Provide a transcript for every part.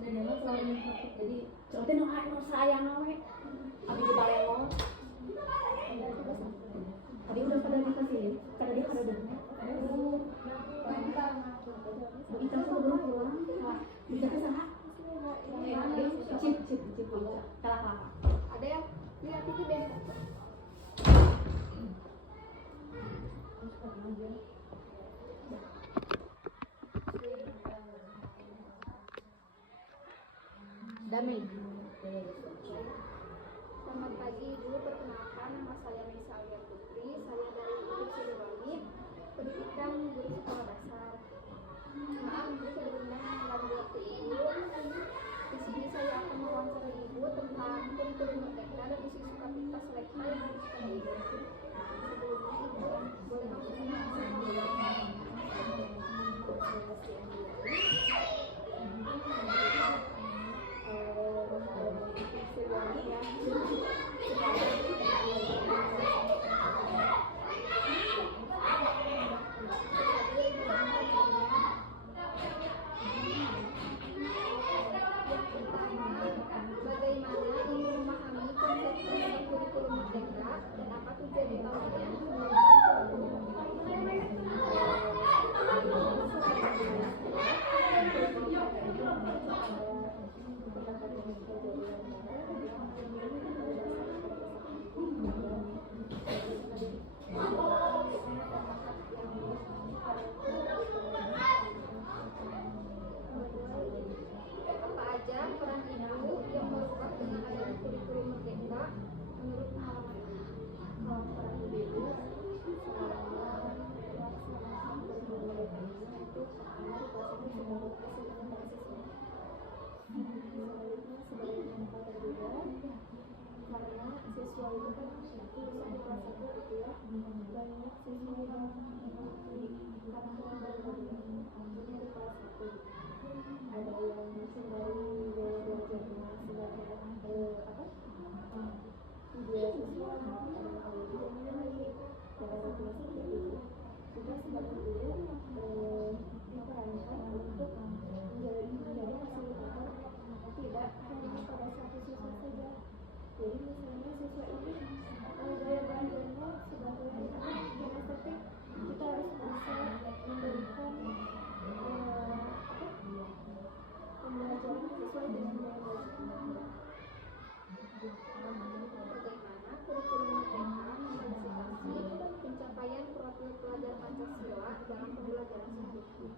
dan emang selalu nyokap jadi coba no sayang we abi di balemo tadi udah pada dikasih karena dia pada dulu kita sebelum pulang kita ke sana cip kalah ada yang lihat itu deh damai. Selamat pagi Ibu, perkenalkan nama saya Misalia Putri, saya dari Ibu Siliwangi, pendidikan guru sekolah dasar. Maaf Ibu sebelumnya mengganggu waktu Ibu. Di sini saya akan mewawancarai Ibu tentang kurikulum merdeka dan isu-isu kapasitas seleksi yang harus kami Ibu. Sebelumnya Ibu boleh memperkenalkan karena siswa itu kan lulusan di kelas 1 gitu ya, banyak siswa yang karena kurang berpengalaman akhirnya di kelas 1 ada yang sembari belajarnya sebagai video siswa, ada yang audio lagi dan ada kelas seperti itu. Kita sebagai guru diperankan untuk menjadi fasilitator tidak hanya pada satu siswa saja. Jadi misalnya siswa ini gaya belajarnya sebagai kinestetik, kita harus bisa memberikan pembelajaran sesuai dengan gaya belajar. Bagaimana kurikulum merdeka memfasilitasi pencapaian profil pelajar Pancasila dalam pembelajaran sehari-hari?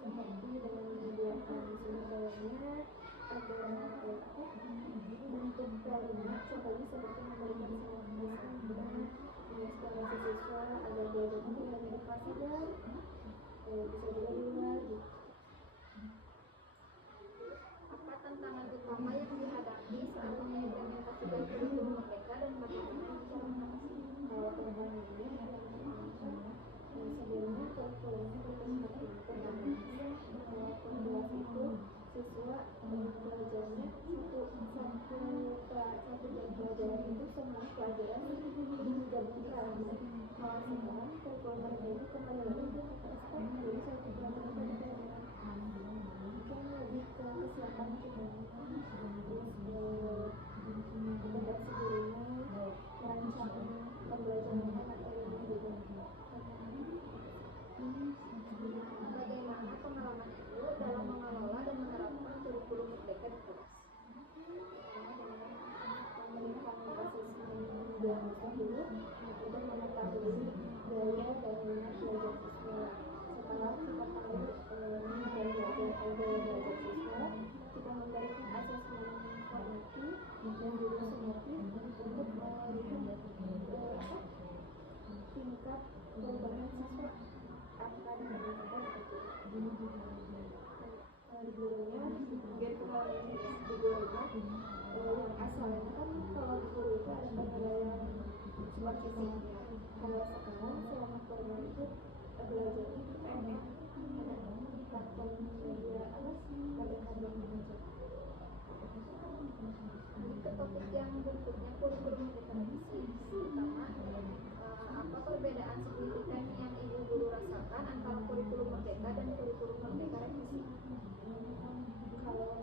Seperti dengan menyediakan sumber dayanya, ada bentuk lainnya, contohnya seperti memberikan sangat menginspirasi siswa agar belajar tidak hanya di kelas saja, bisa juga di luar. Apa tantangan utama yang dihadapi saat mengimplementasikan kurikulum merdeka dan bagaimana cara mengatasinya? Kalau tantangan ini sebelumnya kurikulumnya seperti itu, kelas itu siswa belajarnya satu jam pelajaran itu semua pelajaran digabungkan. Kalau sekarang kurikulum merdeka itu kembali lagi ke start jadi satu pelajaran saja. Mungkin lebih ke kesiapan kita, terus kompetensi gurunya, merancang pembelajaran materinya juga. Bagaimana pengalaman Ibu dalam mengelola dan menerapkan kurikulum merdeka di kelas? Melihat proses mendiagnosa dulu, kemudian mengetahui gaya dan minat belajar siswa. Setelah kita tahu minat dan gaya belajar siswa, kita memberikan asesmen formatif dan juga sumatif untuk melihat tingkat perubahan siswa akan meningkatkan itu. Di gurunya, virtual ini di gurunya yang asalnya kan kalau di guru itu ada penilaian spesifik. Kalau sekarang selama corona itu belajarnya di PNS, ada platform media kadang-kadang aja. Ke topik yang berikutnya, kurikulum merdeka revisi. Pertama, apa perbedaan signifikan yang Ibu guru rasakan antara kurikulum merdeka dan kurikulum merdeka revisi? Kalau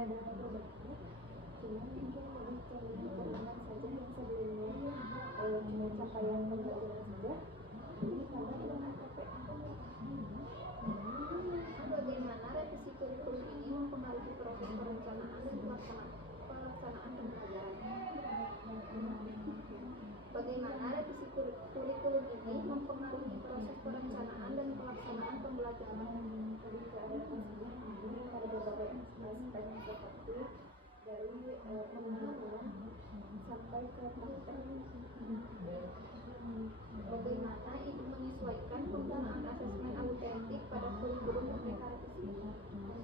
ada perubahan, cuma mungkin lebih ke lingkungan saja yang sebelumnya cuma capaian pembelajaran saja, ini tambah dengan AKP. Bagaimana revisi kurikulum ini mempengaruhi proses perencanaan dan pelaksanaan pembelajaran? Bagaimana revisi kurikulum ini mempengaruhi proses perencanaan dan pelaksanaan pembelajaran? Lebih ke adaptasinya ini pada berbagai aspek seperti dari pemahaman sampai ke praktek. Bagaimana Ibu menyesuaikan penggunaan asesmen autentik pada kurikulum UTBK revisi?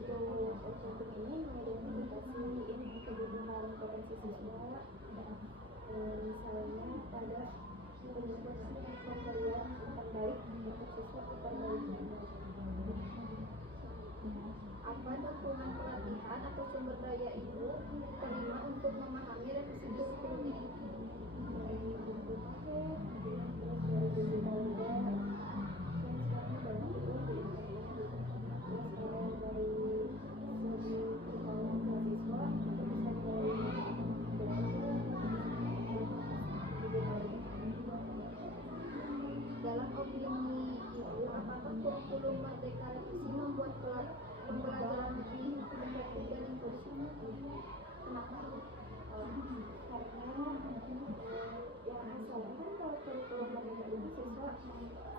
Untuk ini mengidentifikasi kebutuhan potensi siswa, misalnya pada pemberian umpan balik untuk siswa umpan balik. Apa dukungan pelatihan atau sumber daya Ibu terima untuk memahami revisi kurikulum ini? Dari buku paket, terus dari buku juga, yang sekarang banyak itu di internet. Terus ada dari segi kurikulum mahasiswa, terus ada dari dalam opini Ibu, apakah kurikulum Merdeka Revisi membuat pembelajaran lebih efektif dan inklusif? Kenapa? Karena yang asalnya kan kalau kurikulum Merdeka itu siswa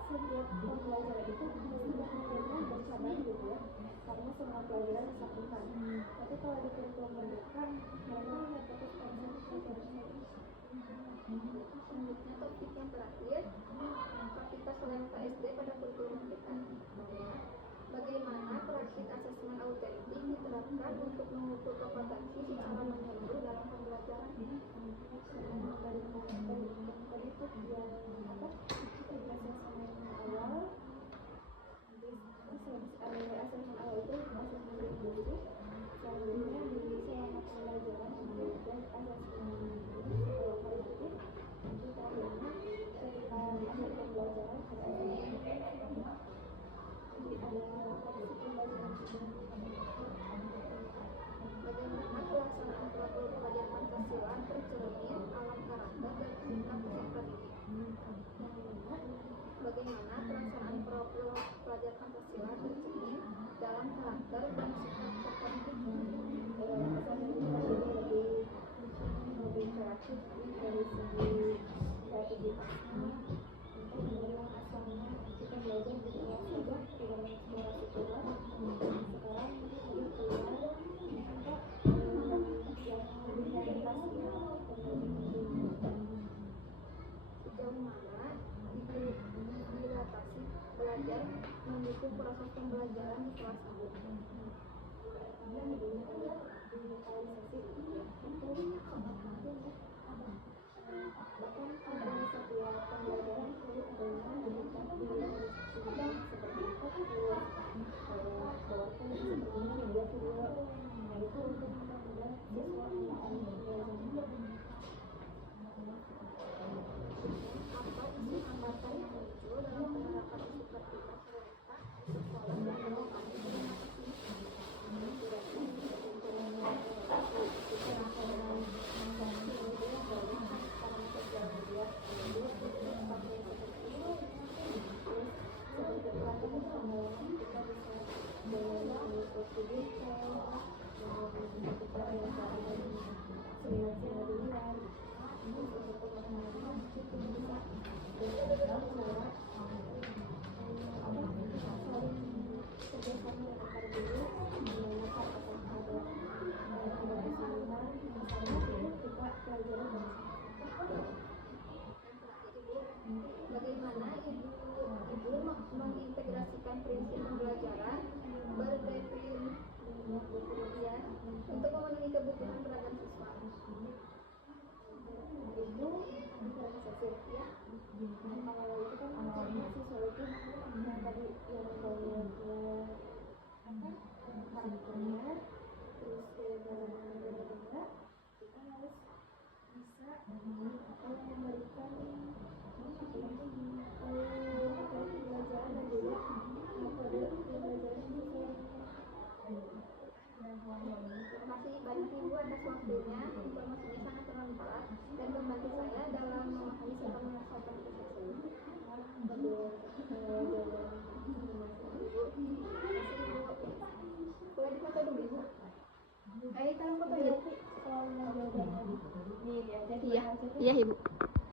setiap pembelajaran itu pasti bahannya bercabang gitu ya, karena semua pelajaran disatukan. Tapi kalau di kurikulum Merdeka mereka hanya fokus pada satu pelajaran saja. Selanjutnya topik yang terakhir, praktika selekta SD pada kurikulum Merdeka. Bagaimana praktik asesmen autentik diterapkan untuk mengukur kompetensi secara menyeluruh dalam pembelajaran? Tadi itu yang asesmen awal, asesmen awal itu asesmen inklusif, selanjutnya di selama pembelajaran dan asesmen setelah kualitatif, itu terakhirnya ketika akhir pembelajaran jadi ada kondisi pembelajaran. Bagaimana pelaksanaan protokol pelajar Pancasila tercermin alam karakter dan sikap peserta didik? Bagaimana pelaksanaan protokol pelajar Pancasila tercermin dalam karakter dan sikap peserta didik? Lebih kreatif dari segi kreativitasnya. Untuk menerima asalnya kita belajar di luar saja, tidak mengeksplorasi keluar. Sekarang lebih keluar, yang lebih kreatif sejauh mana dilatasi belajar mendukung proses pembelajaran di kelas 1. Digitalisasi itu sangat penting ya. Bahkan pada setiap pembelajaran perlu adanya digitalisasi seperti fokus, PowerPoint sepertinya media video. Nah itu untuk mempermudah siswa memahami pembelajaran. Apa isi hambatan yang muncul dalam penerapan isu praktika selekta di sekolah dan mengembangkan inovasi? Bagaimana Ibu mengintegrasikan prinsip pembelajaran berdefinisian untuk memenuhi kebutuhan beragam siswa? Itu organisasi ya. Kalau itu kan awalnya siswa itu yang tadi yang banyak karakternya, terus bagaimana kita harus bisa memberikan materi pembelajaran dan juga metode pembelajaran yang sesuai. Terima kasih banyak Ibu atas waktunya, informasinya sangat bermanfaat dan membantu saya dalam memahami serta menyelesaikan tugas saya. Boleh difoto dulu Ibu? Ayo taruh foto ya. Iya, iya Ibu.